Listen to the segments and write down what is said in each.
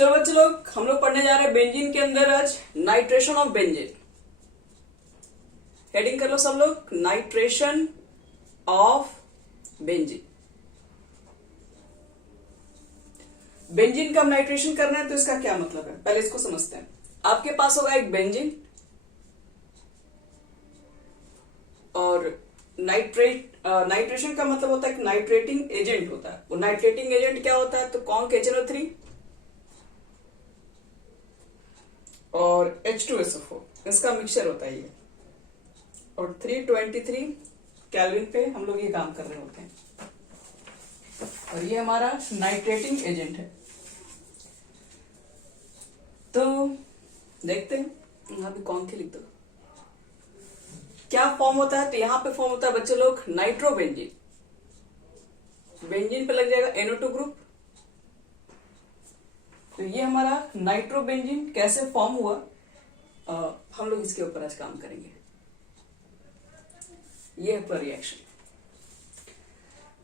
चलो बच्चे लोग, हम लोग पढ़ने जा रहे हैं बेंजीन के अंदर आज नाइट्रेशन ऑफ बेंजीन। हेडिंग कर लो सब लोग, नाइट्रेशन ऑफ बेंजीन। बेंजीन का नाइट्रेशन करना है तो इसका क्या मतलब है, पहले इसको समझते हैं। आपके पास होगा एक बेंजीन और नाइट्रेशन का मतलब होता है कि नाइट्रेटिंग एजेंट होता है। वो नाइट्रेटिंग एजेंट क्या होता है, तो कॉन्क HNO3 और H2SO4 इसका मिक्सचर होता है ये। और 323 केल्विन पे हम लोग ये काम कर रहे होते हैं और ये हमारा नाइट्रेटिंग एजेंट है। तो देखते हैं, यहां पे कौन के लिख दो क्या फॉर्म होता है। तो यहां पे फॉर्म होता है बच्चे लोग नाइट्रोबेंजीन। बेंजीन पे लग जाएगा NO2 ग्रुप। तो ये हमारा नाइट्रोबेंजीन कैसे फॉर्म हुआ, हम लोग इसके ऊपर आज काम करेंगे। ये है पूरा रिएक्शन।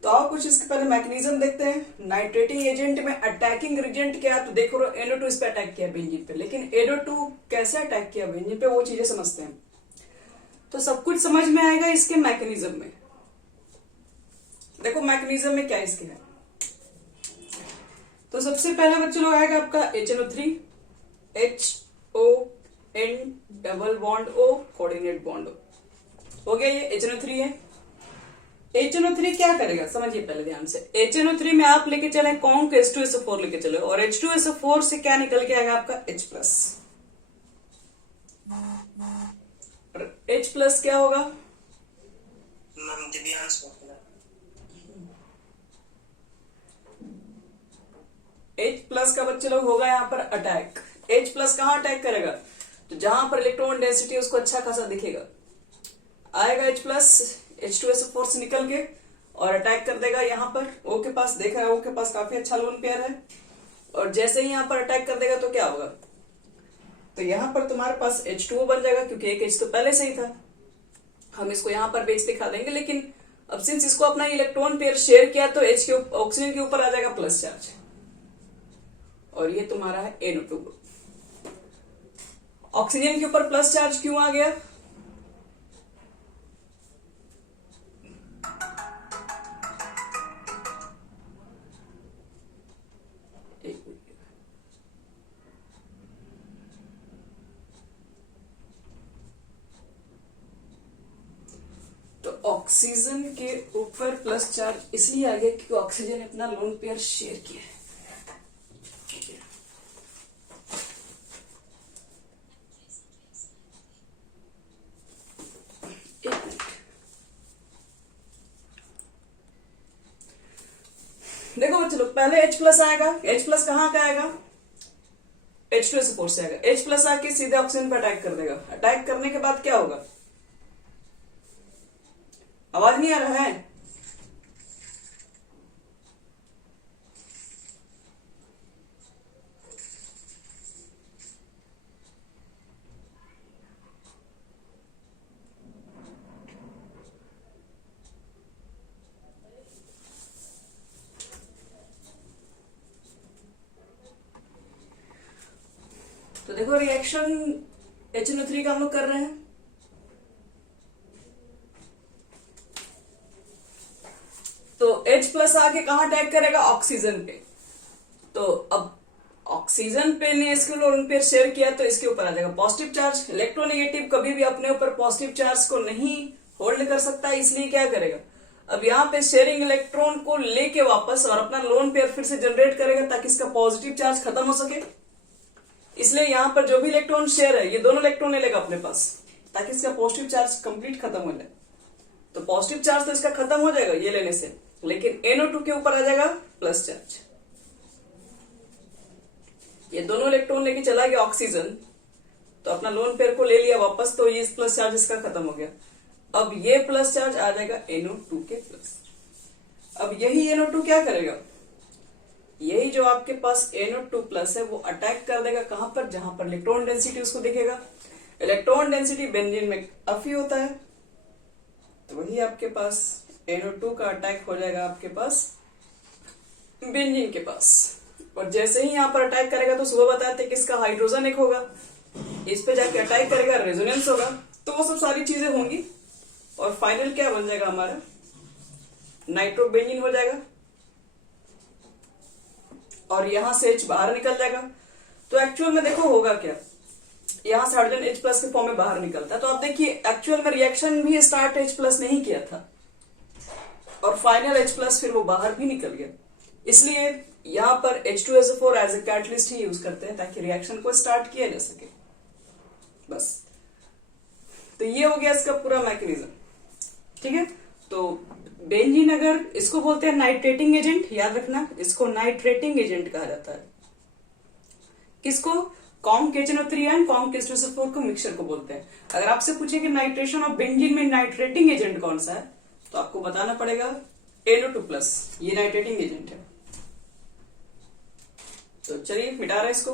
तो आओ कुछ इसके पहले मैकेनिज्म देखते हैं। नाइट्रेटिंग एजेंट में अटैकिंग एजेंट क्या है, तो देखो NO2 इस पे अटैक किया बेंजीन पे, लेकिन NO2 कैसे अटैक किया बेंजीन पे वो चीजें समझते हैं। तो सब कुछ समझ में आएगा इसके मैकेनिज्म में। देखो मैकेनिज्म में क्या इसके है। तो सबसे पहले बच्चों लोग आएगा आपका HNO3, HON double bond O coordinate bond O हो गया। ये HNO3 है। HNO3 क्या करेगा समझिए पहले ध्यान से। HNO3 में आप लेके चले कौन को H2SO4 लेके चले और H2SO4 से क्या निकल के आएगा आपका H+। H+ क्या होगा, H+ का बच्चे लोग होगा यहाँ पर अटैक। H+ कहाँ अटैक करेगा, तो जहां पर इलेक्ट्रॉन डेंसिटी उसको अच्छा खासा दिखेगा, आएगा H+ H2SO4 से निकल के और अटैक कर देगा यहाँ पर O के पास। देख रहा है O के पास काफी अच्छा लोन पेयर है और जैसे ही यहाँ पर अटैक कर देगा तो क्या होगा, तो यहाँ पर तुम्हारे पास H2O बन जाएगा क्योंकि एक H तो पहले से ही था। हम इसको यहाँ पर बेच दिखा देंगे, लेकिन अब सिंस इसको अपना इलेक्ट्रॉन पेयर शेयर किया तो H के ऑक्सीजन के ऊपर आ जाएगा प्लस चार्ज और ये तुम्हारा है NO2 ग्रुप। ऑक्सीजन के ऊपर प्लस चार्ज क्यों आ गया, ऑक्सीजन के ऊपर प्लस चार्ज इसलिए आ गया क्योंकि ऑक्सीजन ने अपना लोन पेयर शेयर किया है। देखो बच्चे लोग, पहले H+ आएगा। H+ कहां का आएगा, H2SO4 से आएगा। H+ आके सीधे ऑक्सीजन पे अटैक कर देगा। अटैक करने के बाद क्या होगा, आवाज नहीं आ रहा है, तो देखो रिएक्शन HNO3 का हम लोग कर रहे हैं। तो H+ आके कहां अटैक करेगा, ऑक्सीजन पे। तो अब ऑक्सीजन पे ने इसके लोन पेयर शेयर किया तो इसके ऊपर आ जाएगा पॉजिटिव चार्ज। इलेक्ट्रोनेगेटिव कभी भी अपने ऊपर पॉजिटिव चार्ज को नहीं होल्ड कर सकता, इसलिए क्या करेगा, अब यहाँ पे शेयरिंग इलेक्ट्रॉन को लेके वापस और अपना लोन पेयर फिर से जनरेट करेगा ताकि इसका पॉजिटिव चार्ज खत्म हो सके। इसलिए यहाँ पर जो भी इलेक्ट्रॉन शेयर है ये दोनों इलेक्ट्रॉन ले लेगा अपने पास ताकि इसका पॉजिटिव चार्ज कंप्लीट खत्म हो जाए। तो पॉजिटिव चार्ज तो इसका खत्म हो जाएगा ये लेने से, लेकिन NO2 के ऊपर आ जाएगा प्लस चार्ज। ये दोनों इलेक्ट्रॉन लेके चला गया ऑक्सीजन, तो अपना लोन पेयर को ले लिया वापस, तो ये प्लस चार्ज इसका खत्म हो गया। अब ये प्लस चार्ज आ जाएगा NO2 के प्लस। अब यही NO2 क्या करेगा, यही जो आपके पास NO2 प्लस है वो अटैक कर देगा कहां पर, जहां पर इलेक्ट्रॉन डेंसिटी उसको दिखेगा। इलेक्ट्रॉन डेंसिटी बेंजीन में काफी होता है, तो वही आपके पास NO2 का अटैक हो जाएगा आपके पास बेंजीन के पास। और जैसे ही यहाँ पर अटैक करेगा तो सुबह बताए थे किसका हाइड्रोजन एक होगा, इस पे जाके अटैक करेगा, रेजोनेंस होगा, तो वो सब सारी चीजें होंगी और फाइनल क्या बन जाएगा हमारा, नाइट्रोबेंजीन हो जाएगा और यहां से H बाहर निकल जाएगा। तो एक्चुअल में देखो होगा क्या, यहां से हाइड्रोजन H प्लस के फॉर्म में बाहर निकलता है, तो आप देखिए एक्चुअल में रिएक्शन भी स्टार्ट H प्लस नहीं किया था और फाइनल H प्लस फिर वो बाहर भी निकल गया। इसलिए यहां पर H2SO4 एज ए कैटलिस्ट ही यूज करते हैं ताकि रिएक्शन को स्टार्ट किया जा सके, बस। तो ये हो गया इसका पूरा मैकेनिज्म, ठीक है। तो बेंजीन अगर इसको बोलते हैं नाइट्रेटिंग एजेंट, याद रखना इसको नाइट्रेटिंग एजेंट कहा जाता है। किसको, कॉम-KHNO3 एंड कॉम-H2SO4 को मिक्सचर को बोलते हैं। अगर आपसे पूछे कि नाइट्रेशन ऑफ बेंजीन में नाइट्रेटिंग एजेंट कौन सा है, तो आपको बताना पड़ेगा NO2+, ये नाइट्रेटिंग एजेंट है। तो चलिए मिटा रहे इसको।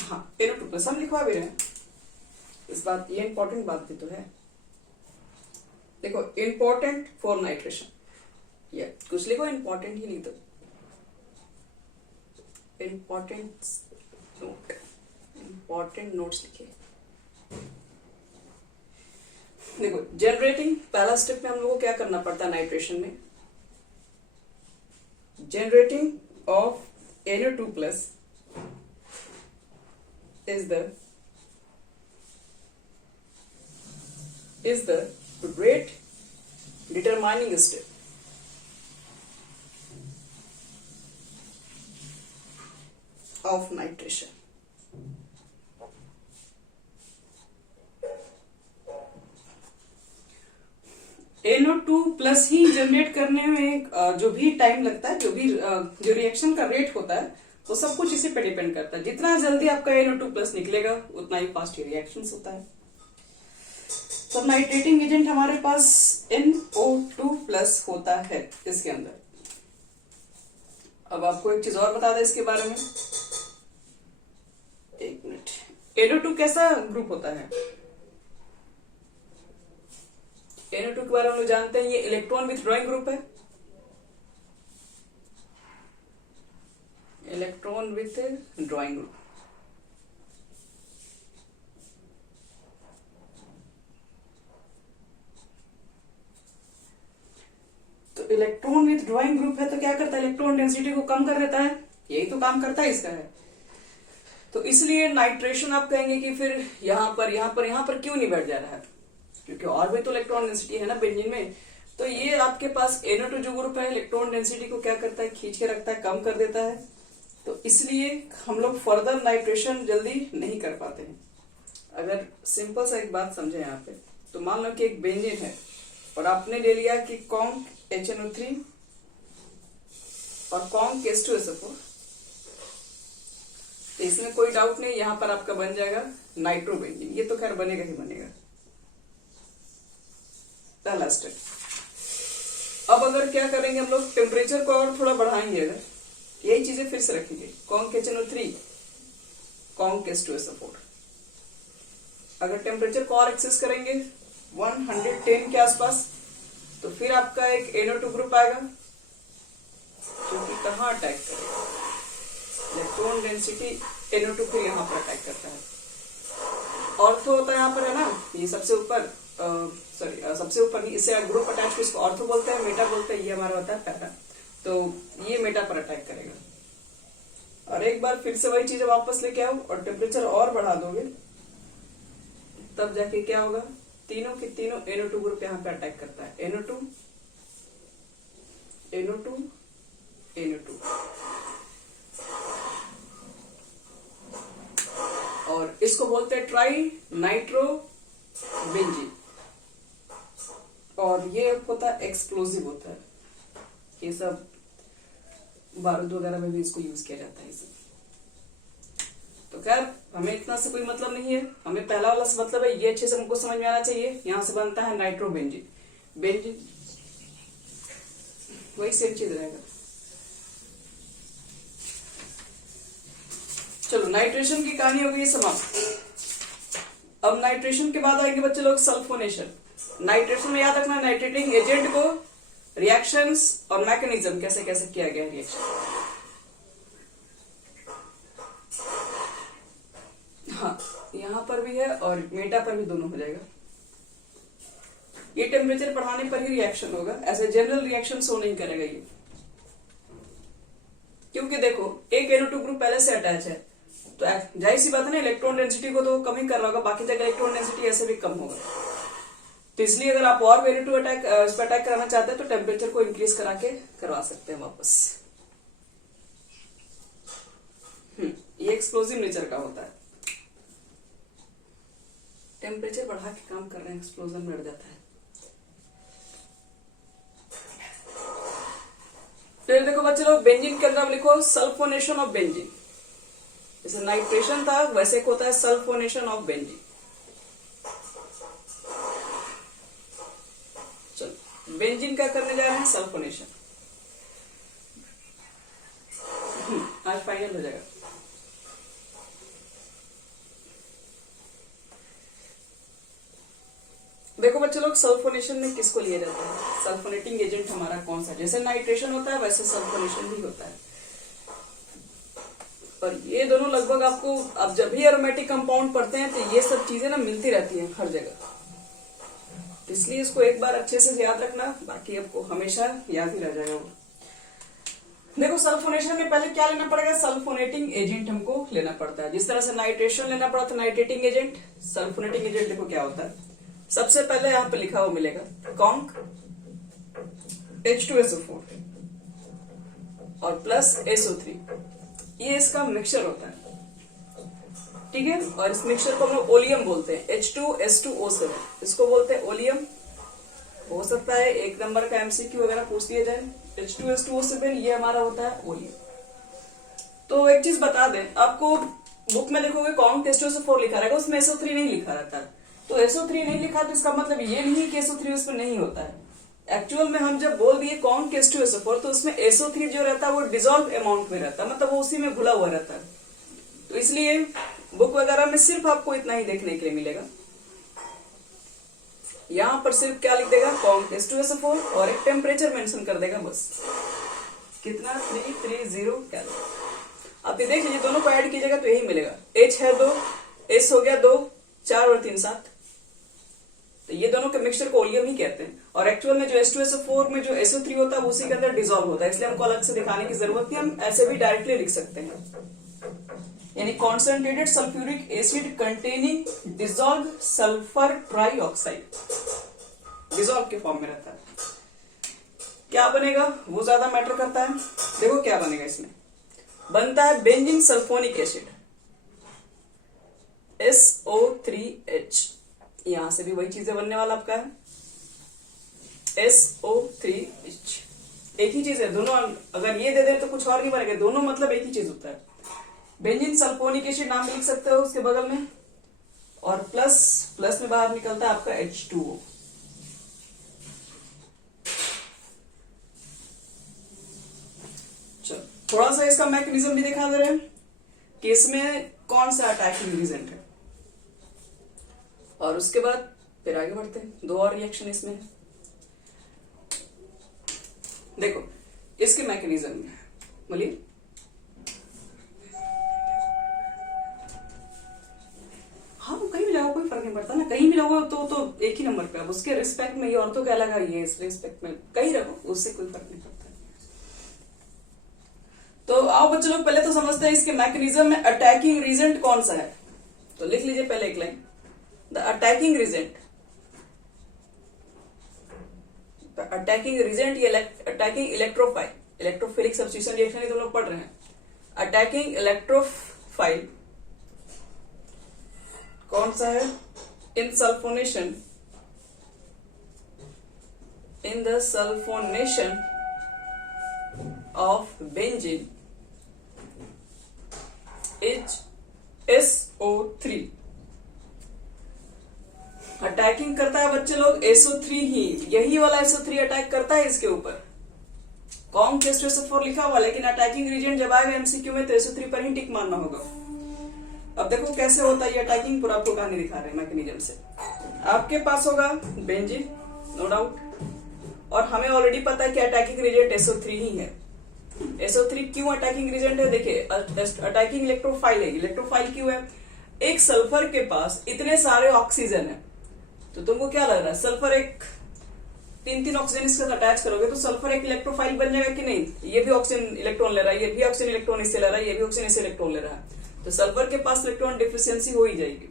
हाँ, NO2+ हम लिखवा भी रहे हैं, इस बात, ये इंपॉर्टेंट बात भी तो है। देखो इंपॉर्टेंट फॉर नाइट्रेशन, ये कुछ लिखो, इंपॉर्टेंट ही लिख दो, इंपॉर्टेंट नोट, इंपॉर्टेंट नोट्स लिखिए। देखो जनरेटिंग, पहला स्टेप में हम लोगों को क्या करना पड़ता है नाइट्रेशन में, generating of NO2+ is the rate determining step of nitration. NO2+ he generate करने में जो भी टाइम लगता है, जो रिएक्शन का रेट होता है, वो सब कुछ इसी पे डिपेंड करता है। जितना जल्दी आपका NO2+ निकलेगा उतना ही फास्ट ही रिएक्शन होता है। तो नाइट्रेटिंग एजेंट हमारे पास NO2+ होता है इसके अंदर। अब आपको एक चीज और बता दें इसके बारे में, एक मिनट। NO2 कैसा ग्रुप होता है, NO2 के बारे में हम लोग जानते हैं, ये इलेक्ट्रॉन विथड्रॉइंग ग्रुप है, इलेक्ट्रॉन विथड्रॉइंग ग्रुप। तो इलेक्ट्रॉन विथड्रॉइंग ग्रुप है, तो क्या करता है, इलेक्ट्रॉन डेंसिटी को कम कर देता है, यही तो काम करता है इसका है। तो इसलिए नाइट्रेशन आप कहेंगे कि फिर यहां पर क्यों नहीं बैठ जा रहा है, क्योंकि और भी तो इलेक्ट्रॉन डेंसिटी है ना बेंजीन में। तो ये आपके पास NO2 जो ग्रुप है, इलेक्ट्रॉन डेंसिटी को क्या करता है, खींच के रखता है, कम कर देता है। तो इसलिए हम लोग फर्दर नाइट्रेशन जल्दी नहीं कर पाते हैं। अगर सिंपल सा एक बात समझे यहाँ पे, तो मान लो कि एक बेंजीन है और आपने ले लिया कि कॉम-HNO3 और कॉम-H2SO4, तो इसमें कोई डाउट नहीं, यहां पर आपका बन जाएगा नाइट्रोबेंजीन। ये तो खैर बनेगा ही बनेगा, पहला स्टेप। अब अगर क्या करेंगे हम लोग, टेम्परेचर को और थोड़ा बढ़ाएंगे, अगर यही चीजें फिर से रखेंगे, कॉम-KHNO3 कॉम-H2SO4, अगर टेम्परेचर को और एक्सेस करेंगे 110 के आसपास, तो फिर आपका एक NO2 ग्रुप आएगा जो कि कहां अटैक करेगा, इलेक्ट्रॉन डेंसिटी NO2 फिर यहां पर अटैक करता है। ऑर्थो होता है यहाँ पर, है ना, ये सबसे ऊपर, सबसे ऊपर नहीं, इससे ग्रुप अटैच को इसको ऑर्थो बोलते हैं, मेटा बोलते हैं, ये हमारा होता है पैरा। तो ये मेटा पर अटैक करेगा और एक बार फिर से वही चीज वापस लेके आओ और टेम्परेचर और बढ़ा दोगे, तब जाके क्या होगा, तीनों के तीनों NO2 ग्रुप यहाँ पे अटैक करता है, NO2 NO2 NO2, और इसको बोलते हैं ट्राई नाइट्रो बेंजीन, और ये होता है एक्सप्लोजिव होता है, ये सब बारूद वगैरह में भी इसको यूज किया जाता है इसे। तो खैर हमें इतना से कोई मतलब नहीं है, हमें पहला वाला से मतलब है, ये अच्छे से हमको समझ में आना चाहिए। यहां से बनता है नाइट्रोबेंजीन, बेंजीन वही सेम चीज रहेगा। चलो नाइट्रेशन की कहानी हो गई समाप्त। अब नाइट्रेशन के बाद आएंगे बच्चे लोग सल्फोनेशन। नाइट्रेशन में याद रखना नाइट्रेटिंग एजेंट को रिएक्शंस और मैकेनिज्म कैसे कैसे किया गया रिएक्शन। हाँ, यहां पर भी है और मेटा पर भी दोनों हो जाएगा। ये टेम्परेचर बढ़ाने पर ही रिएक्शन होगा, ऐसे जनरल रिएक्शन शो नहीं करेगा ये, क्योंकि देखो एक NO2 ग्रुप पहले से अटैच है, तो जाहिर सी बात है ना इलेक्ट्रॉन डेंसिटी को तो कम ही कर रहा होगा, बाकी जगह इलेक्ट्रॉन डेंसिटी ऐसे भी कम होगा। तो इसलिए अगर आप और NO2 अटैक इस पर अटैक कराना चाहते हैं तो टेम्परेचर को इंक्रीज करा के करवा सकते हैं वापस। ये एक्सप्लोजिव नेचर का होता है, टेम्परेचर बढ़ा के काम कर रहे हैं, एक्सप्लोजन बढ़ जाता है। फिर देखो बच्चे लोग बेंजीन के अंदर लिखो सल्फोनेशन ऑफ बेंजीन। जैसे नाइट्रेशन था वैसे एक होता है सल्फोनेशन ऑफ बेंजीन। चलो बेंजीन क्या करने जा रहे हैं, सल्फोनेशन। आज फाइनल हो जाएगा। देखो बच्चे लोग सल्फोनेशन में किसको लिया जाता है, सल्फोनेटिंग एजेंट हमारा कौन सा, जैसे नाइट्रेशन होता है वैसे सल्फोनेशन भी होता है। और ये दोनों लगभग आपको अब जब भी एरोमेटिक कंपाउंड पढ़ते हैं तो ये सब चीजें ना मिलती रहती हैं हर जगह, इसलिए इसको एक बार अच्छे से याद रखना, बाकी आपको हमेशा याद ही रह जाएगा वो। देखो सल्फोनेशन में पहले क्या लेना पड़ेगा, सल्फोनेटिंग एजेंट हमको लेना पड़ता है। जिस तरह से नाइट्रेशन लेना पड़ा था नाइट्रेटिंग एजेंट, सल्फोनेटिंग एजेंट देखो क्या होता है। सबसे पहले यहाँ पे लिखा हुआ मिलेगा कॉन्क H2SO4 और प्लस SO3, ये इसका मिक्सचर होता है, ठीक है। और इस मिक्सचर को हम लोग ओलियम बोलते हैं, H2S2O7 इसको बोलते हैं ओलियम। हो सकता है एक नंबर का MCQ वगैरह पूछ दिया जाए, H2S2O7 ये हमारा होता है ओलियम। तो एक चीज बता दें आपको, बुक में देखोगे कॉन्क H2SO4 लिखा रहेगा, उसमें SO3 नहीं लिखा रहता है। तो SO3 नहीं लिखा तो इसका मतलब ये नहीं कि SO3 उसमें नहीं होता है। एक्चुअल में हम जब बोल दिए कॉन्क H2SO4 तो उसमें SO3 जो रहता है वो डिजोल्व अमाउंट में रहता है, मतलब वो उसी में घुला हुआ रहता है। तो इसलिए बुक वगैरह में सिर्फ आपको इतना ही देखने के लिए मिलेगा। यहां पर सिर्फ क्या लिख देगा, कॉन्क H2SO4 और एक टेम्परेचर मेंशन कर देगा बस, कितना 330 कैलोरी। आप ये देख लीजिए दोनों को ऐड कीजिएगा तो यही मिलेगा। H है 2, S हो गया 2, 4 और 3 7, तो ये दोनों के मिक्सचर को ओलियम ही कहते हैं। और एक्चुअल में जो H2SO4 में जो SO3 होता है वो उसी के अंदर डिजोल्व होता है, इसलिए हमको अलग से दिखाने की जरूरत नहीं, हम ऐसे भी डायरेक्टली लिख सकते हैं। यानी concentrated sulphuric acid containing dissolve sulphur trioxide, dissolve के फॉर्म में रहता है। क्या बनेगा वो ज्यादा मैटर करता है। देखो क्या बनेगा, इसमें बनता है बेंजीन सल्फोनिक एसिड SO3H, यहां से भी वही चीजें बनने वाला आपका है SO3H। एक ही चीज है दोनों, अगर ये दे दें तो कुछ और नहीं बनेगा, दोनों मतलब एक ही चीज होता है। बेंजीन सल्फोनिक एसिड नाम लिख सकते हो उसके बगल में, और प्लस में बाहर निकलता है आपका H2O। चलो थोड़ा सा इसका मैकेनिज्म भी दिखा दे रहे हैं कि इसमें कौन सा अटैकिंग एजेंट है, और उसके बाद फिर आगे बढ़ते हैं। दो और रिएक्शन इसमें है। देखो इसके मैकेनिज्म में बोलिए, हाँ वो कहीं भी लगाओ कोई फर्क नहीं पड़ता ना, कहीं भी लगाओ तो एक ही नंबर पे। अब उसके रिस्पेक्ट में ये औरतों का अलग है, ये इस रिस्पेक्ट में कहीं रखो, उससे कोई फर्क नहीं पड़ता। तो आओ बच्चे लोग पहले तो समझते हैं इसके मैकेनिज्म में अटैकिंग रीजेंट कौन सा है। तो लिख लीजिए पहले एक लाइन, द अटैकिंग रीजेंट, ये attacking electrophile, electrophilic substitution reaction तो लोग पढ़ रहे हैं। अटैकिंग इलेक्ट्रोफाइल कौन सा है, in the sulphonation of benzene is SO3। Attacking करता है बच्चे लोग SO3 ही, यही वाला SO3 अटैक करता है इसके ऊपर। कॉन्क H2SO4 लिखा हुआ, लेकिन अटैकिंग रीजन जब आएगा MCQ में तो SO3 पर ही टिक मारना होगा। अब देखो कैसे होता है ये अटैकिंग, पूरा आपको कहानी दिखा रहे हैं मैकेनिज्म से। आपके पास होगा बेंजीन, नो डाउट, और हमें ऑलरेडी पता है कि अटैकिंग रिएजेंट SO3 ही है। SO3 क्यों अटैकिंग रिएजेंट है? देखिए, अटैकिंग इलेक्ट्रोफाइल है। इलेक्ट्रोफाइल क्यों है? एक सल्फर के पास इतने सारे ऑक्सीजन है, तो तुमको क्या लग रहा है, सल्फर एक तीन ऑक्सीजन इसके साथ अटैच करोगे तो सल्फर एक इलेक्ट्रोफाइल बन जाएगा कि नहीं? ये भी ऑक्सीजन इलेक्ट्रॉन ले रहा है, ये भी ऑक्सीजन इलेक्ट्रॉन इससे ले रहा है, ये भी ऑक्सीजन इससे इलेक्ट्रॉन ले रहा है, तो सल्फर के पास इलेक्ट्रॉन डिफिशियंसी हो ही जाएगी।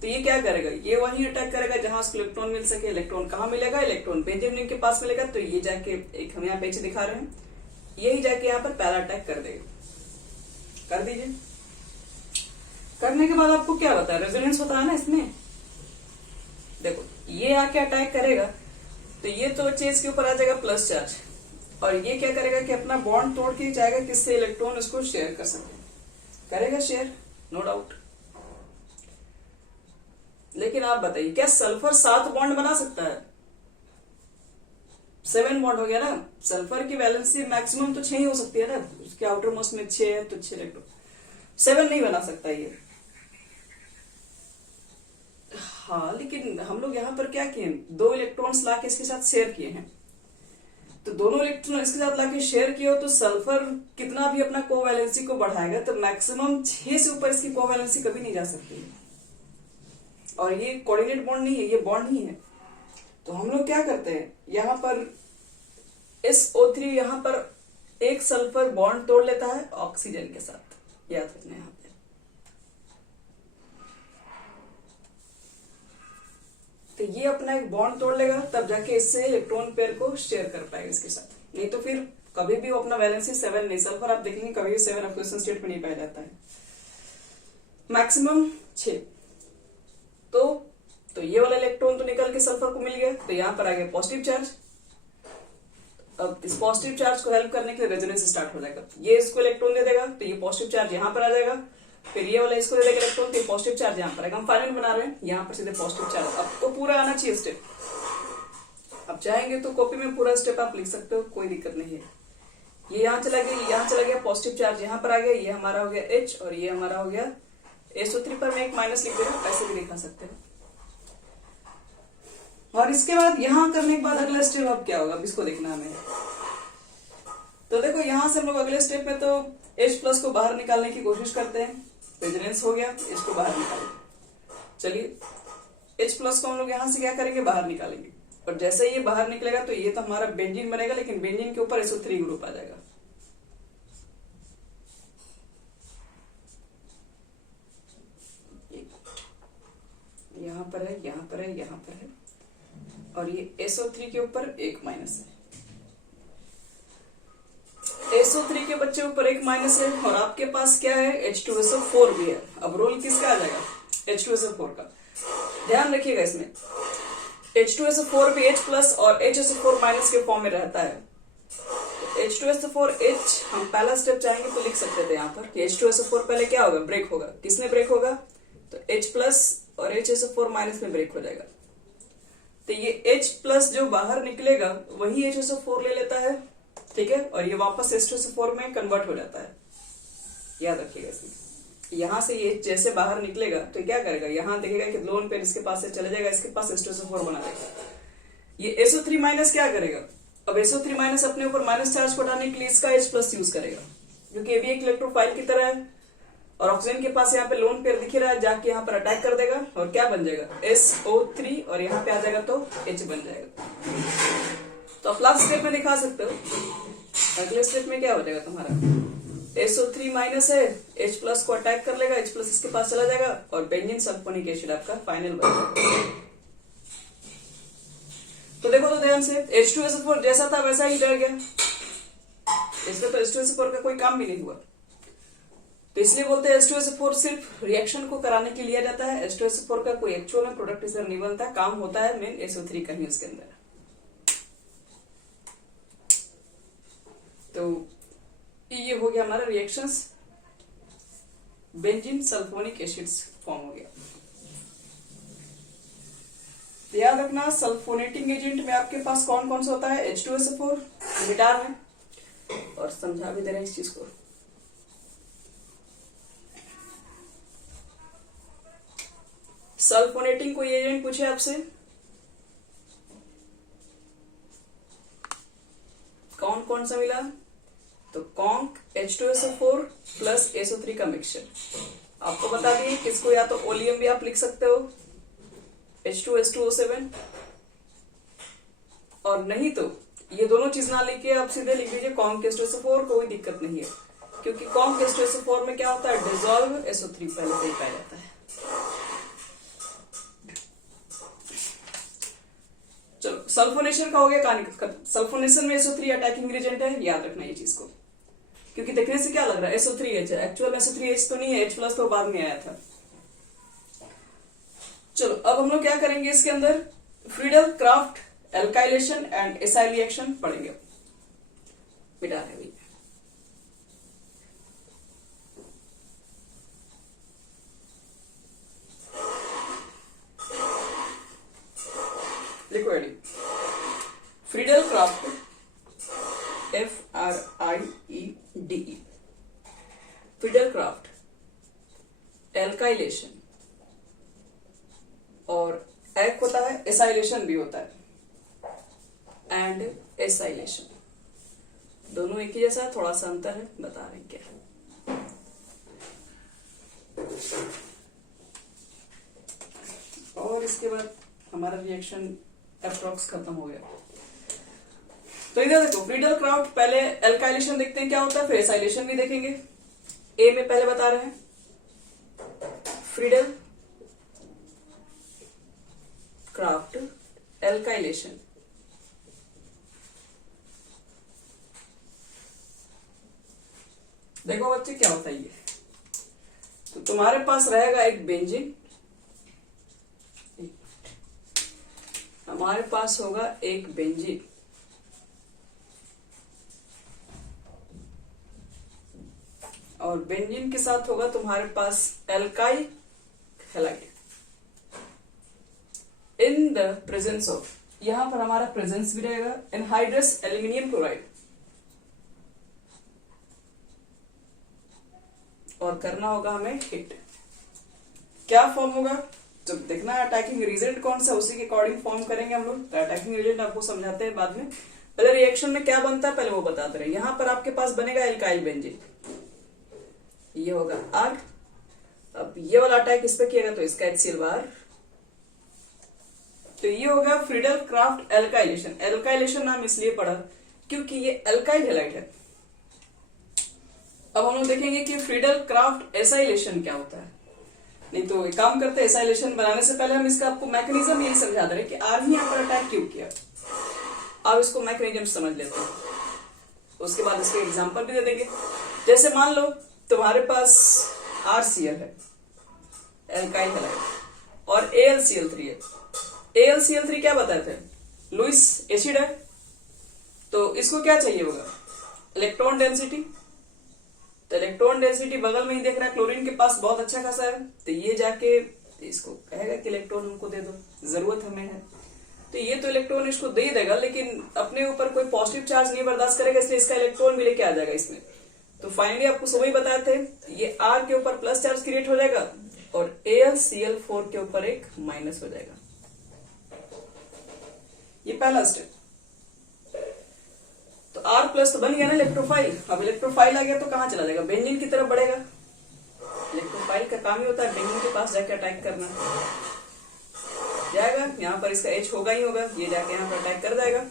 तो ये क्या करेगा, ये वही अटैक करेगा जहां उसको इलेक्ट्रॉन मिल सके। इलेक्ट्रॉन कहाँ मिलेगा? इलेक्ट्रॉन बेंजीन रिंग के पास मिलेगा, तो ये जाके, एक हम यहाँ पेज दिखा रहे हैं, यही जाके यहाँ पर पहला अटैक कर देगा। कर दीजिए। करने के बाद आपको क्या बताया, रेजोनेंस बताया ना इसमें। देखो, ये आके अटैक करेगा तो ये तो चेज के ऊपर आ जाएगा प्लस चार्ज, और ये क्या करेगा कि अपना बॉन्ड तोड़ के जाएगा किससे, इलेक्ट्रॉन उसको शेयर कर सके, करेगा शेयर, नो डाउट। लेकिन आप बताइए, क्या सल्फर 7 बॉन्ड बना सकता है? 7 बॉन्ड हो गया ना। सल्फर की वैलेंसी मैक्सिमम तो 6 ही हो सकती है ना, उसके आउटर मोस्ट में 6 है, तो 6 इलेक्ट्रॉन, 7 नहीं बना सकता ये। हाँ, लेकिन हम लोग यहाँ पर क्या किए, 2 इलेक्ट्रॉन्स लाके इसके साथ शेयर किए हैं, तो दोनों इलेक्ट्रॉन इसके साथ लाके शेयर किए हो, तो सल्फर कितना भी अपना कोवैलेंसी को बढ़ाएगा तो मैक्सिमम 6 से ऊपर इसकी कोवैलेंसी कभी नहीं जा सकती। और ये कोऑर्डिनेट बॉन्ड नहीं है, ये बॉन्ड ही है। तो हम लोग क्या करते हैं, यहाँ पर SO3 यहाँ पर एक सल्फर बॉन्ड तोड़ लेता है ऑक्सीजन के साथ, याद रखना यहाँ पे। तो ये अपना एक बॉन्ड तोड़ लेगा, तब जाके इससे इलेक्ट्रॉन पेयर को शेयर कर पाएगा इसके साथ, नहीं तो फिर कभी भी वो अपना वैलेंसी 7 नहीं, सल्फर आप देखेंगे कभी भी 7 ऑक्सीजन स्टेट में नहीं पाया जाता है, मैक्सिमम 6। तो ये वाला इलेक्ट्रॉन तो निकल के सल्फर को मिल गया, तो यहाँ पर आ गया पॉजिटिव चार्ज। अब इस पॉजिटिव चार्ज को हेल्प करने के लिए रेजोनेंस स्टार्ट हो जाएगा, ये इसको इलेक्ट्रॉन दे देगा तो ये पॉजिटिव चार्ज यहाँ पर आ जाएगा, फिर ये वाला इसको दे देगा इलेक्ट्रॉन, तो पॉजिटिव चार्ज यहाँ पर आएगा। हम फाइनल बना रहे हैं, यहाँ पर सीधे पॉजिटिव चार्ज, आपको पूरा आना चाहिए स्टेप। अब चाहेंगे तो कॉपी में पूरा स्टेप आप लिख सकते हो, कोई दिक्कत नहीं है। ये यहाँ चला गया, यहाँ चला गया, पॉजिटिव चार्ज यहाँ पर आ गया, ये हमारा हो गया H और ये हमारा हो गया SO3 पर मैं एक माइनस लिख देगा, ऐसे भी लिखा सकते हैं। और इसके बाद यहाँ करने के बाद अगला स्टेप अब क्या होगा, अब इसको देखना हमें। तो देखो, यहाँ से हम लोग अगले स्टेप में तो H+ को बाहर निकालने की कोशिश करते हैं, रेजोनेंस हो गया, इसको बाहर निकालेंगे। चलिए, H+ को हम लोग यहाँ से क्या करेंगे, बाहर निकालेंगे, और जैसे ये बाहर निकलेगा तो ये तो हमारा बेंजीन बनेगा, लेकिन बेंजीन के ऊपर SO3 ग्रुप आ जाएगा। यहाँ पर है, यहाँ पर है, यहाँ पर है, और ये SO3 के ऊपर एक माइनस है, SO3 के बच्चे ऊपर एक माइनस है, और आपके पास क्या है, H2SO4 भी है। अब रोल किसका आ जाएगा, H2SO4 का। ध्यान रखिएगा, इसमें H2SO4 भी H+ और HSO4- के फॉर्म में रहता है। H2SO4H हम पहला स्टेप चाहेंगे तो लिख सकते थे यहाँ पर कि H2SO4 पहले क्या होगा, ब्रेक होगा। किसमें ब्रेक होगा, तो H+ और HSO4- में ब्रेक हो जाएगा। तो ये H+ जो बाहर निकलेगा वही HSO4 ले लेता है, ठीक है, और ये वापस H2SO4 में कन्वर्ट हो जाता है, याद रखिएगा इसमें। यहाँ से ये जैसे बाहर निकलेगा तो क्या करेगा, यहाँ देखेगा कि लोन पेयर इसके पास से चले जाएगा, इसके पास H2SO4 बना देगा। ये SO3- क्या करेगा, अब SO3- अपने ऊपर माइनस चार्ज को हटाने के लिए इसका H+ यूज करेगा, क्योंकि ये भी एक इलेक्ट्रोफाइल की तरह है, और ऑक्सीजन के पास यहाँ पे लोन पेयर दिख रहा है, जाके यहाँ पर अटैक कर देगा, और क्या बन जाएगा, SO3, और यहाँ पे आ जाएगा तो H बन जाएगा। तो आप लास्ट स्टेप में दिखा सकते हो। अगले स्टेप में क्या हो जाएगा तुम्हारा, SO3- है, H+ को अटैक कर लेगा, H+ इसके पास चला जाएगा, और बेंजीन सल्फोनिक एसिड आपका फाइनल बन जाएगा। तो देखो, तो ध्यान से, H2SO4 जैसा था वैसा ही रह गया, इसमें तो H2SO4 का कोई काम भी नहीं हुआ। तो इसलिए बोलते हैं H2SO4 सिर्फ रिएक्शन को कराने के लिए लिया जाता है, H2SO4 का कोई एक्चुअल में प्रोडक्ट इसमें नहीं बनता, काम होता है मेन SO3 का ही उसके अंदर। तो ये हो गया हमारा reactions, benzene sulphonic acids form हो गया। याद रखना, सल्फोनेटिंग एजेंट में आपके पास कौन कौन सा होता है, H2SO4 गिटार में, और समझा भी दे रहे हैं इस चीज को। सल्फोनेटिंग कोई एजेंट पूछे आपसे, कौन कौन सा मिला, तो कॉन्क H2SO4 प्लस SO3 का मिक्सचर। आपको बता दिए किसको या तो ओलियम भी आप लिख सकते हो H2S2O7, और नहीं तो ये दोनों चीज ना लिखे आप सीधे लिख दीजिए कॉन्क H2SO4, कोई दिक्कत नहीं है, क्योंकि कॉन्क H2SO4 में क्या होता है, डिजोल्व SO3 पहले से ही पाया जाता है। चलो सल्फोनेशन का हो गया कहानी खत्म। सल्फोनेशन में SO3 अटैकिंग इंग्रेडिएंट है, याद रखना ये चीज को, क्योंकि देखने से क्या लग रहा है SO3H है, एक्चुअल में SO3H तो नहीं है, H+ तो बाद में आया था। चलो अब हम लोग क्या करेंगे, इसके अंदर Friedel Crafts alkylation and acyl reaction पढ़ेंगे। मिटा है भैया, लिखो एडी। Friedel Crafts FRIEDE, Friedel Crafts alkylation और एक होता है एसाइलेशन भी होता है, एंड एसाइलेशन दोनों एक ही जैसा है, थोड़ा सा अंतर है, बता रहे हैं क्या। और इसके बाद हमारा रिएक्शन अप्रॉक्स खत्म हो गया। तो इधर देखो फ्रीडल क्राफ्ट, पहले एल्काइलेशन देखते हैं क्या होता है, फिर एसाइलेशन भी देखेंगे। ए में पहले बता रहे हैं फ्रीडल क्राफ्ट एल्काइलेशन, देखो बच्चे क्या होता है ये, तो तुम्हारे पास रहेगा एक बेंजीन, हमारे पास होगा एक बेंजीन, और बेंजीन के साथ होगा तुम्हारे पास alkyl halide in the presence of, यहां पर हमारा प्रेजेंस भी रहेगा एनहाइड्रस एल्यूमिनियम क्लोराइड, और करना होगा हमें हिट। क्या फॉर्म होगा, जब देखना है अटैकिंग रिएजेंट कौन सा, उसी के अकॉर्डिंग फॉर्म करेंगे हम लोग। तो अटैकिंग रिएजेंट आपको समझाते हैं बाद में, पहले रिएक्शन में क्या बनता है पहले वो बताते रहे। यहां पर आपके पास बनेगा एल्काइल बेंजीन, ये होगा R। अब ये वाला अटैक इस पे किएगा तो इसका HCl बाहर, तो ये होगा फ्रीडल क्राफ्ट एल्काइलेशन। एल्काइलेशन नाम इसलिए पड़ा क्योंकि ये एल्काइल हैलाइड है। अब हम लोग देखेंगे कि फ्रीडल क्राफ्ट एसाइलेशन क्या होता है। नहीं तो एक काम करते हैं, एसाइलेशन बनाने से पहले हम इसका आपको मैकेनिज्म यही समझा दे रहे कि आर ही यहाँ पर अटैक क्यों किया। अब इसको मैकेनिज्म समझ लेते हैं, उसके बाद इसके एग्जांपल भी दे देंगे। जैसे मान लो तुम्हारे पास RCl है एल्काइल हैलाइड, और AlCl3 है। AlCl3 क्या बताए थे, लुईस एसिड है, तो इसको क्या चाहिए होगा, इलेक्ट्रॉन डेंसिटी। तो इलेक्ट्रॉन डेंसिटी बगल में ही देख रहा है, क्लोरीन के पास बहुत अच्छा खासा है, तो ये जाके इसको कहेगा कि इलेक्ट्रॉन हमको दे दो, जरूरत हमें है। तो ये तो इलेक्ट्रॉन इसको दे ही देगा, लेकिन अपने ऊपर कोई पॉजिटिव चार्ज नहीं बर्दाश्त करेगा, इसलिए इसका इलेक्ट्रॉन भी लेके आ जाएगा इसमें। तो फाइनली आपको सुबह बताए थे, ये R के ऊपर प्लस चार्ज क्रिएट हो जाएगा और AlCl4 के ऊपर एक माइनस हो जाएगा। ये पहला स्टेप। तो R प्लस तो बन गया ना इलेक्ट्रोफाइल। अब इलेक्ट्रोफाइल आ गया तो कहां चला जाएगा, बेंजीन की तरफ बढ़ेगा। इलेक्ट्रोफाइल का काम ही होता है बेंजीन के पास जाके अटैक करना। जाएगा यहाँ पर, इसका H होगा ही होगा, ये जाके यहाँ पर अटैक कर जाएगा।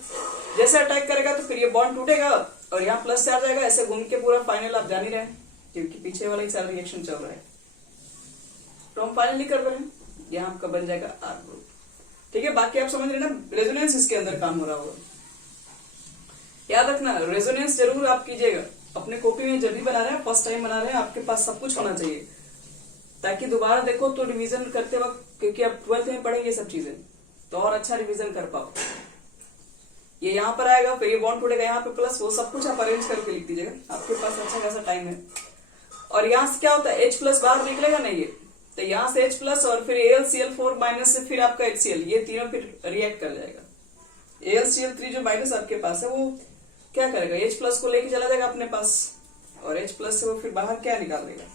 जैसे अटैक करेगा तो फिर ये बॉन्ड टूटेगा और यहाँ प्लस चार्ज आएगा, ऐसे घूम के पूरा फाइनल आप जान ही रहे हैं, क्योंकि पीछे वाला ही सारा रिएक्शन चल रहा है। तो हम फाइनली कर रहे हैं, यहाँ आपका बन जाएगा R ग्रुप। ठीक है, बाकी आप समझ रहे ना, रेजोनेंस इसके अंदर काम हो रहा होगा। याद रखना, रेजोनेंस जरूर आप कीजिएगा अपने कॉपी में, जब भी बना रहे हैं, फर्स्ट टाइम बना रहे हैं, आपके पास सब कुछ होना चाहिए, ताकि दोबारा देखो तो रिवीजन करते वक्त, क्योंकि आप 12th में पढ़ेंगे सब चीजें, तो और अच्छा रिवीजन कर पाओ। ये यहाँ पर आएगा, फिर ये बॉन्ड टूटेगा, यहाँ पे प्लस, वो सब कुछ आप अरेंज करके लिख दीजिएगा, आपके पास अच्छा खासा टाइम है। और यहाँ से क्या होता है, H+ बाहर निकलेगा ना ये, तो यहाँ से H+ और फिर AlCl4 माइनस से फिर आपका HCl, ये तीनों फिर रिएक्ट कर जाएगा। AlCl3 जो माइनस आपके पास है, वो क्या करेगा, H+ को लेके चला जाएगा अपने पास, और H+ से वो फिर बाहर क्या निकाल देगा,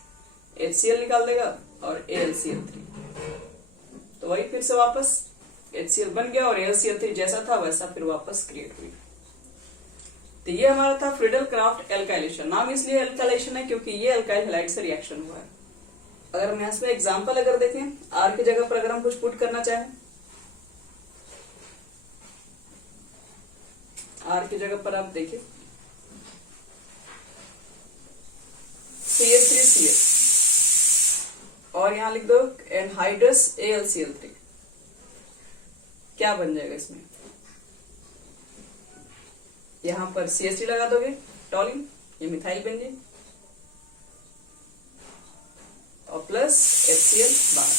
HCl निकाल देगा और AlCl3। तो वही फिर से वापस HCl बन गया और AlCl3 जैसा था वैसा फिर वापस क्रिएट हुई। तो ये हमारा था फ्रीडल क्राफ्ट एल्काइलेशन। नाम इसलिए एल्काइलेशन है क्योंकि ये एल्काइल हैलाइड से रिएक्शन हुआ है। अगर हम यहाँ इसमें एग्जाम्पल अगर देखें, आर की जगह पर अगर हम कुछ पुट करना चाहें, आर की जगह पर आप देखिए CH3Cl और यहां लिख दो एनहाइड्रस AlCl3, क्या बन जाएगा इसमें? यहां पर CH3 लगा दोगे, टॉलिन, ये मिथाइल बेंजीन और प्लस HCl बाहर।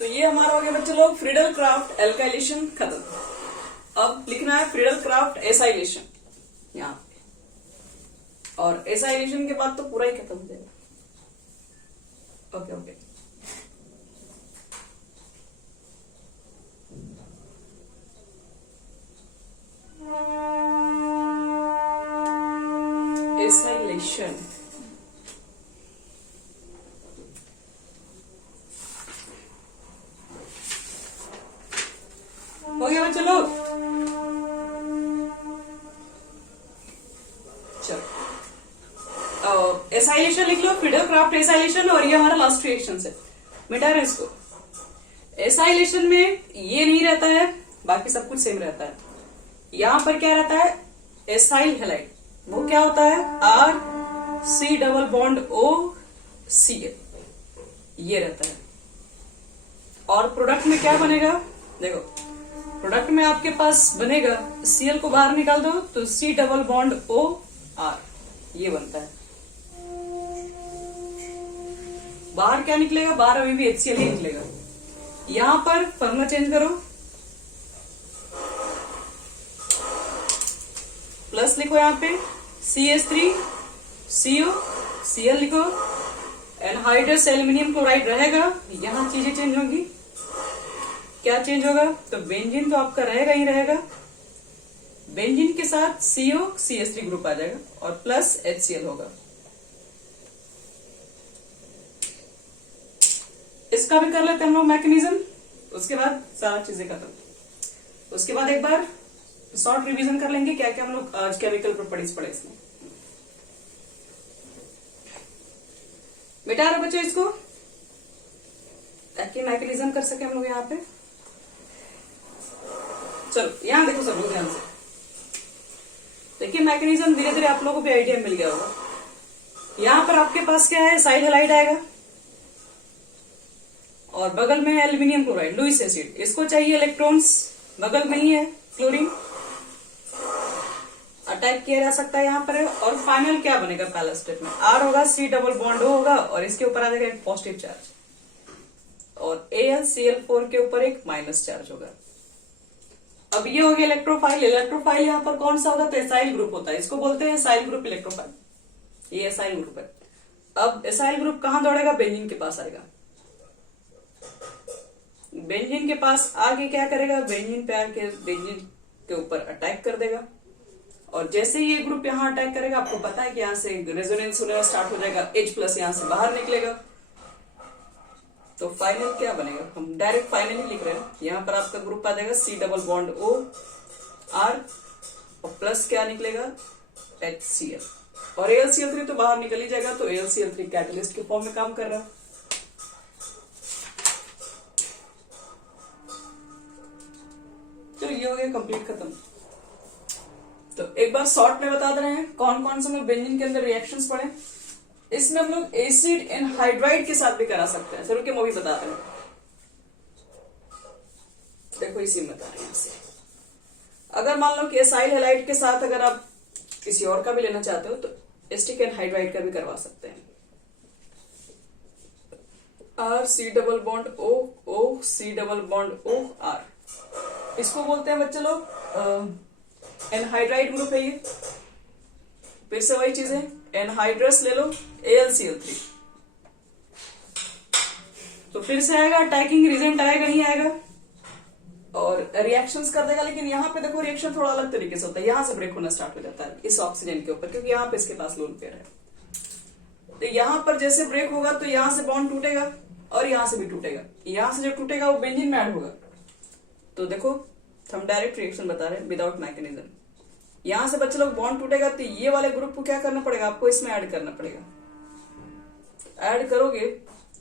तो ये हमारा हो गया बच्चे लोग फ्रीडल क्राफ्ट एल्काइलेशन खत्म। अब लिखना है फ्रीडल क्राफ्ट एसाइलेशन यहाँ पे, और एसाइलेशन के बाद तो पूरा ही खत्म हो जाएगा। ओके ओके, एसाइलेशन हो गया बच्चे लोग। चलो एसाइलेशन लिख लो, फ्रीडल क्राफ्ट एसाइलेशन, और ये हमारा लास्ट रिएक्शन है। मिटा रहे इसको। एसाइलेशन में ये नहीं रहता है, बाकी सब कुछ सेम रहता है। यहां पर क्या रहता है? एसाइल हैलाइड, वो क्या होता है? RC≡OCl, ये रहता है। और प्रोडक्ट में क्या बनेगा? देखो प्रोडक्ट में आपके पास बनेगा, Cl को बाहर निकाल दो तो C≡OR, ये बनता है। बाहर क्या निकलेगा? बाहर अभी भी HCl ही निकलेगा। यहां पर फॉर्मूला चेंज करो, प्लस लिखो, यहां पे CH3CO Cl लिखो, एनहाइड्रस एल्यूमिनियम क्लोराइड रहेगा। यहां चीजें चेंज होंगी। क्या चेंज होगा? तो बेंजीन तो आपका रहेगा ही रहेगा, बेंजीन के साथ CO CH3 ग्रुप आ जाएगा और प्लस HCl होगा। इसका भी कर लेते हैं हम लोग मैकेनिज्म, उसके बाद सारा चीजें खत्म। उसके बाद एक बार शॉर्ट रिवीजन कर लेंगे क्या क्या हम लोग आज केमिकल प्रॉपर्टीज पढ़े इसमें। मिटा रहे बच्चों इसको, ताकि मैकेनिज्म कर सके हम लोग यहाँ पे। चलो यहां देखो सब लोग ध्यान से देखिए, मैकेनिज्म धीरे धीरे आप लोगों को भी आइडिया मिल गया होगा। यहां पर आपके पास क्या है? साइल हैलाइड आएगा और बगल में है एल्यूमिनियम क्लोराइड, लुईस एसिड। इसको चाहिए इलेक्ट्रॉन्स, बगल में ही है क्लोरीन, अटैक किया जा सकता है यहाँ पर। और फाइनल क्या बनेगा? पहला स्टेप में R होगा, C≡O होगा और इसके ऊपर आ जाएगा एक पॉजिटिव चार्ज, और AlCl4 के ऊपर एक माइनस चार्ज होगा। अब ये हो गया इलेक्ट्रोफाइल। इलेक्ट्रोफाइल यहाँ पर कौन सा होगा? तो एसाइल ग्रुप होता है, इसको बोलते हैं एसाइल ग्रुप इलेक्ट्रोफाइल। ये एसाइल ग्रुप है। अब एसाइल ग्रुप कहां दौड़ेगा? बेंजीन के पास आएगा। बेंजीन के पास आके क्या करेगा? बेंजीन पे आके बेंजीन के ऊपर अटैक कर देगा, और जैसे ही ये ग्रुप यहाँ अटैक करेगा, आपको पता है कि यहाँ से रेजोनेंस होना स्टार्ट हो जाएगा, H+ यहाँ से बाहर निकलेगा। तो फाइनल क्या बनेगा? हम डायरेक्ट फाइनल ही लिख रहे हैं। यहाँ पर आपका ग्रुप आ जाएगा C≡OR और प्लस क्या निकलेगा? HCl, और AlCl3 तो बाहर निकल ही जाएगा, तो AlCl3 कैटलिस्ट के फॉर्म में काम कर रहा है। तो ये हो गया कंप्लीट खत्म। तो एक बार शॉर्ट में बता दे रहे हैं कौन कौन से हम लोग बेंजीन के अंदर रिएक्शंस पढ़े। इसमें हम लोग एसिड एनहाइड्राइड के साथ भी करा सकते हैं। चलो क्या वो भी बता रहे हैं, देखो इसी में बता रहे हैं से। अगर मान लो कि एसाइल हैलाइड के साथ अगर आप किसी और का भी लेना चाहते हो तो एसिटिक एनहाइड्राइड का भी करवा सकते हैं। RC≡OOC≡OR, इसको बोलते हैं बच्चे लोग एनहाइड्राइड ग्रुप है ये। फिर से वही चीज है, एनहाइड्रस ले लो, AlCl3, तो फिर से आएगा अटैकिंग रिजेंट आएगा, नहीं आएगा? और रिएक्शंस कर देगा। लेकिन यहाँ पे देखो रिएक्शन थोड़ा अलग तरीके से होता है, यहाँ से ब्रेक होना स्टार्ट हो जाता है इस ऑक्सीजन के ऊपर, क्योंकि यहाँ पे इसके पास लोन पेयर है। तो यहाँ पर जैसे ब्रेक होगा तो यहाँ से बॉन्ड टूटेगा और यहाँ से भी टूटेगा। यहाँ से जो टूटेगा वो बेंजीन में ऐड होगा। तो देखो हम डायरेक्ट रिएक्शन बता रहे हैं विदाउट मैकेनिज्म। यहाँ से बच्चे लोग बॉन्ड टूटेगा तो ये वाले ग्रुप को क्या करना पड़ेगा, आपको इसमें ऐड करना पड़ेगा। ऐड करोगे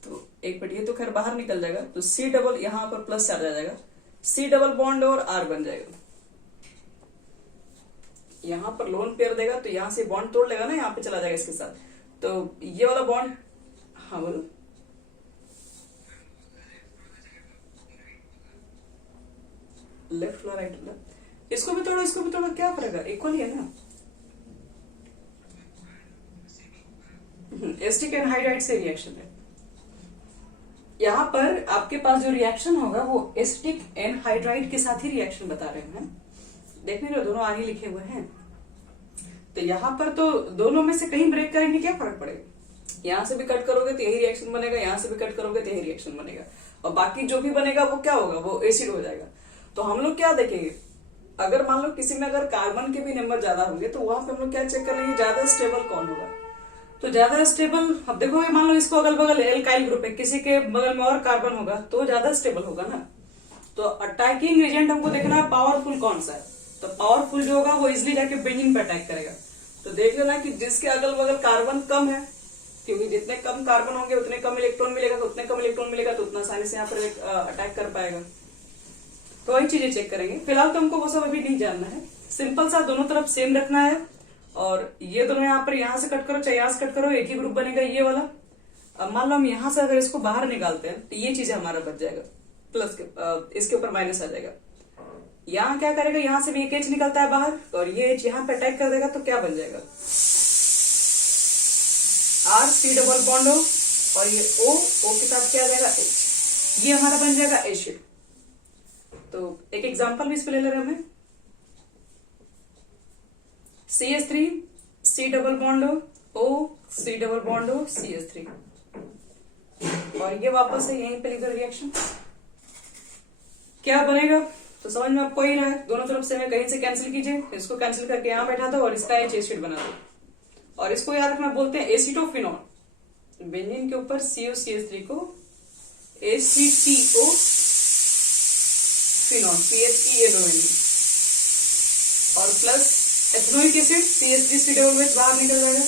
तो एक मिनट, ये तो खैर बाहर निकल जाएगा, तो सी डबल यहाँ पर प्लस चार्ज आ जाएगा, सी डबल बॉन्ड और आर बन जाएगा। यहाँ पर लोन पेयर देगा तो यहाँ से बॉन्ड तोड़ लेगा ना, यहाँ पे चला जाएगा इसके साथ, तो ये वाला बॉन्ड, हाँ बोलो, लेफ्ट वाला राइट वाला, इसको भी तोड़ो इसको भी तोड़ो, क्या फर्क है, इक्वल ही है ना। एसिटिक एनहाइड्राइड से रिएक्शन है। यहाँ पर आपके पास जो रिएक्शन होगा वो एसिटिक एनहाइड्राइड के साथ ही रिएक्शन बता रहे हैं, देखने लो दोनों आगे लिखे हुए हैं। तो यहाँ पर तो दोनों में से कहीं ब्रेक करेंगे, क्या फर्क पड़ेगा, यहाँ से भी कट करोगे तो यही रिएक्शन बनेगा, यहाँ से भी कट करोगे तो यही रिएक्शन बनेगा, और बाकी जो भी बनेगा वो क्या होगा, वो एसिड हो जाएगा। तो हम लोग क्या देखेंगे, अगर मान लो किसी में अगर कार्बन के भी नंबर ज्यादा होंगे तो वहां पे हम लोग क्या चेक करेंगे, ज्यादा स्टेबल कौन होगा। तो ज्यादा स्टेबल, अब देखो मान लो इसको अगल बगल एल्काइल ग्रुप है, किसी के बगल में और कार्बन होगा तो ज्यादा स्टेबल होगा ना। तो अटैकिंग एजेंट हमको देखना है पावरफुल कौन सा है, तो पावरफुल जो होगा वो इजिली जाके बेंजीन पे अटैक करेगा। तो देख लेना कि जिसके अगल बगल कार्बन कम है, क्योंकि जितने कम कार्बन होंगे उतने कम इलेक्ट्रॉन मिलेगा, तो उतने कम इलेक्ट्रॉन मिलेगा तो उतना आसानी से यहाँ पर अटैक कर पाएगा। तो वही चीजें चेक करेंगे। फिलहाल तो हमको वो सब अभी नहीं जानना है, सिंपल सा दोनों तरफ सेम रखना है। और ये दोनों यहाँ पर, यहाँ से कट करो चाहे यहाँ से कट करो, एक ही ग्रुप बनेगा ये वाला। अब मान लो हम यहाँ से अगर इसको बाहर निकालते हैं तो ये चीजें हमारा बच जाएगा, प्लस के इसके ऊपर माइनस आ जाएगा। यहाँ क्या करेगा, यहाँ से भी एक एच निकलता है बाहर और ये एच यहाँ पे अटैक कर देगा तो क्या बन जाएगा, आर सी डबल बॉन्ड हो, और ये ओ के साथ क्या आ जाएगा, एच, ये हमारा बन जाएगा एसिड। तो एक एग्जांपल भी इस पे ले ले रहे हैं, CH3 C डबल बॉन्ड हो, O C डबल बॉन्ड हो, CH3, और ये वापस से यहीं पे लिख दो रिएक्शन, क्या बनेगा। तो समझ में आपको ही रहा है, दोनों तरफ से मैं कहीं से कैंसिल कीजिए, इसको कैंसिल करके यहां बैठा दो और इसका एच एसिड बना दो। और इसको याद रखना, बोलते हैं एसिटोफिनॉल, बेंजीन के ऊपर COCH3 को ACTO फिनॉल PHENOL, और प्लस एथेनोइक एसिड CH3COOH बाहर निकल जाएगा।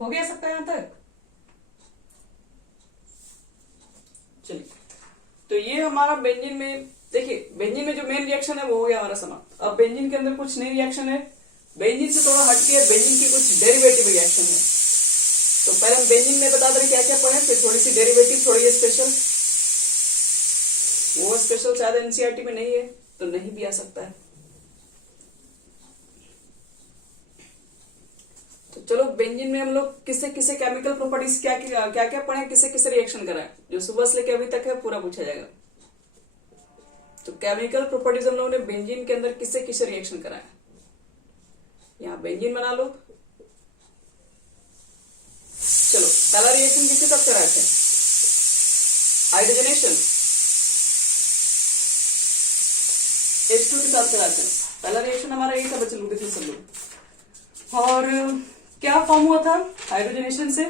हो गया सबका यहां तक। चलिए, तो ये हमारा बेंजीन में, देखिए बेंजीन में जो मेन रिएक्शन है वो हो गया हमारा समाप्त। अब बेंजीन के अंदर कुछ नई रिएक्शन है, बेंजीन से थोड़ा हटके बेंजीन की कुछ डेरिवेटिव रिएक्शन है। तो पहले हम बेंजीन में बता दें क्या क्या पढ़े, फिर थोड़ी सी डेरिवेटिव, थोड़ी स्पेशल। वो स्पेशल शायद एनसीईआरटी में नहीं है तो नहीं भी आ सकता है। तो चलो बेंजीन में हम लोग किससे किससे केमिकल प्रॉपर्टीज क्या क्या पढ़े, किससे किससे रिएक्शन कराए, जो सुबह से लेके अभी तक है पूरा पूछा जाएगा। तो केमिकल प्रॉपर्टीज हम लोगों ने बेंजीन के अंदर किससे किससे रिएक्शन कराया, यहां बेंजीन बना लो। चलो पहला रिएक्शन किसके साथ कराए थे, हाइड्रोजनेशन H2 के साथ कराते हैं। पहला रिएक्शन हमारा यही था बच्चे लोग, सब लोग। और क्या फॉर्म हुआ था हाइड्रोजनेशन से,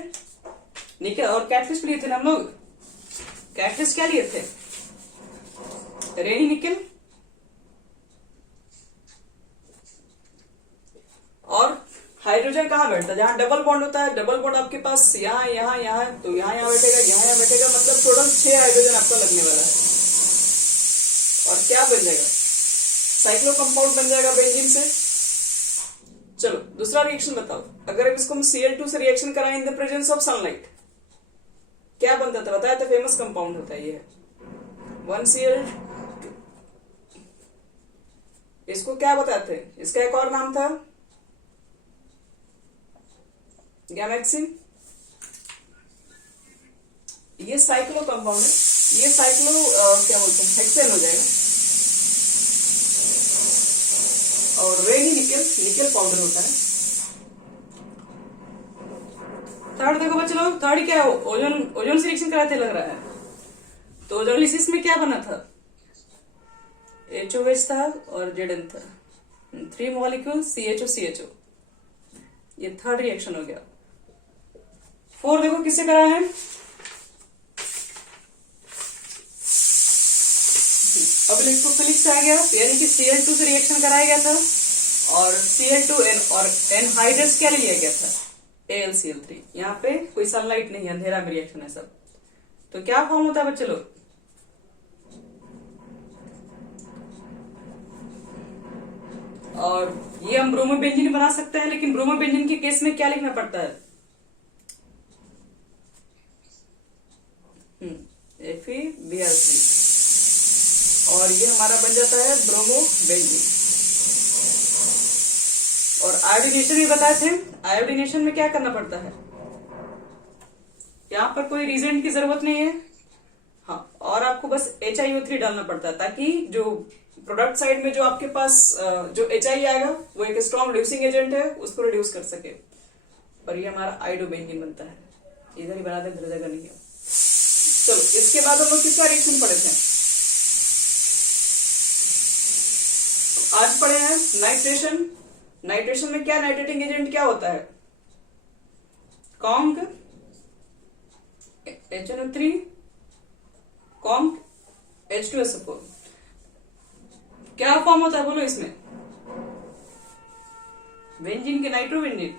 निकल और कैटलिस्ट लिए थे ना हम लोग। कैटलिस्ट क्या लिए थे, रेनी निकल और हाइड्रोजन कहाँ बैठता है, जहां डबल बॉन्ड होता है। डबल बॉन्ड आपके पास यहाँ यहाँ यहाँ, तो यहाँ यहाँ बैठेगा, यहाँ यहाँ बैठेगा, मतलब टोटल 6 हाइड्रोजन आपका लगने वाला है। और क्या बन जाएगा, साइक्लो कंपाउंड बन जाएगा बेंजीन से। चलो दूसरा रिएक्शन बताओ, अगर इसको हम Cl2 से रिएक्शन कराएं इन द प्रेजेंस ऑफ सनलाइट, क्या बनता था, बताया था फेमस कंपाउंड होता है ये 1Cl। इसको क्या बताते हैं, इसका एक और नाम था गैमेक्सिन। ये साइक्लो कंपाउंड है, ये साइक्लो क्या बोलते हैं, हेक्सेन हो जाएगा। और रे ही निकल पाउडर होता है। थर्ड देखो बच्चे लोग, थर्ड क्या है, ओजोन से रिएक्शन कराते लग रहा है। तो ओजोनलिसिस में क्या बना था, HOH था और Zn था, 3 मॉलिक्यूल CHO। ये थर्ड रिएक्शन हो गया। फोर देखो किससे करा है, अब इलेक्ट्रोफिलिक से आ गया, यानी कि Cl2 से रिएक्शन कराया गया था और Cl2 और एनहाइड्रस क्या लिया गया था, AlCl3। यहाँ पे कोई सनलाइट नहीं है, अंधेरा में रिएक्शन है सब। तो क्या फॉर्म होता है बच्चे लोग, और ये हम ब्रोमोबेंजीन बना सकते हैं, लेकिन ब्रोमोबेंजीन के केस में क्या लिखना पड़ता है, FeBr3, और ये हमारा बन जाता है ब्रोमोबेंजीन। और आयोडीनेशन भी बताए थे, आयोडीनेशन में क्या करना पड़ता है, यहाँ पर कोई रीजेंट की जरूरत नहीं है, हाँ, और आपको बस HiO3 डालना पड़ता है, ताकि जो प्रोडक्ट साइड में जो आपके पास जो HI आएगा वो एक स्ट्रॉन्ग रिड्यूसिंग एजेंट है, उसको रिड्यूस कर सके। और ये हमारा आयोडोबेंजीन बनता है, इधर ही बना दे, हर जगह नहीं है। चलो इसके बाद हम लोग किसका रिएक्शन पढ़े थे, आज पढ़े हैं नाइट्रेशन। नाइट्रेशन में क्या नाइट्रेटिंग एजेंट क्या होता है, कॉन्क HNO3 कॉन्क H2SO4। क्या फॉर्म होता है बोलो इसमें, बेंजीन के नाइट्रोबेंजीन।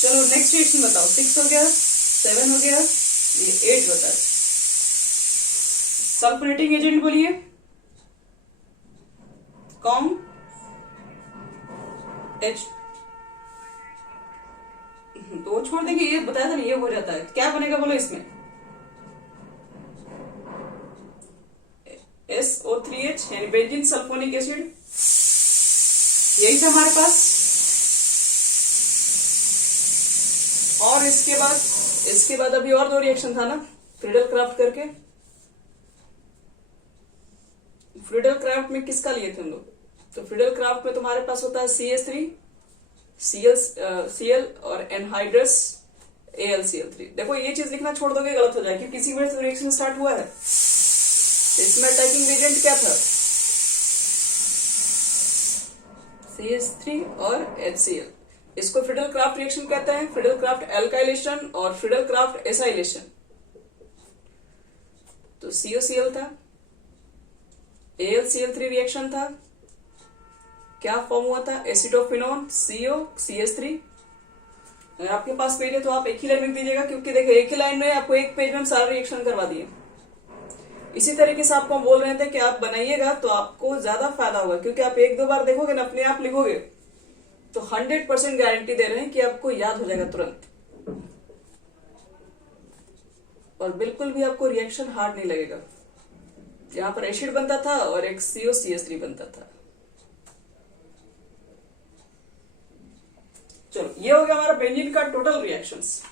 चलो नेक्स्ट रिएक्शन बताओ, 6 हो गया, 7 हो गया, ये 8 बताओ। सल्फोनेटिंग एजेंट बोलिए, कौन, H, तो वो छोड़ देंगे, ये बताया था ना, ये हो जाता है, क्या बनेगा बोलो इसमें, SO3H यानी बेंजीन सल्फोनिक एसिड। यही था हमारे पास। और इसके बाद अभी और 2 रिएक्शन था ना, फ्रीडल क्राफ्ट करके। फ्रीडल क्राफ्ट में किसका लिए थे हम लोग, तो फ्रीडल क्राफ्ट में तुम्हारे पास होता है CH3 Cl और एनहाइड्रस AlCl3। देखो ये चीज लिखना छोड़ दोगे गलत हो जाएगी, किसी वजह से रिएक्शन स्टार्ट हुआ है। इसमें अटैकिंग एजेंट क्या था, CH3 और HCl। इसको फ्रीडल क्राफ्ट रिएक्शन कहते हैं, फ्रीडल क्राफ्ट एल्काइलेशन और फ्रीडल क्राफ्ट एसाइलेशन। तो COCl था, AlCl3 रिएक्शन था, क्या फॉर्म हुआ था, एसिटोफिनोन COCH3। अगर आपके पास पेज है तो आप एक ही लाइन लिख दीजिएगा, क्योंकि देखो एक ही लाइन में आपको एक पेज में सारा रिएक्शन करवा दिए। इसी तरीके से आपको हम बोल रहे थे कि आप बनाइएगा तो आपको ज्यादा फायदा होगा, क्योंकि आप 1-2 बार देखोगे ना, अपने आप लिखोगे तो 100% गारंटी दे रहे हैं कि आपको याद हो जाएगा तुरंत, और बिल्कुल भी आपको रिएक्शन हार्ड नहीं लगेगा। यहाँ पर एसिड बनता था और एक COCH3 बनता था। चलो ये हो गया हमारा बेंजीन का टोटल रिएक्शंस।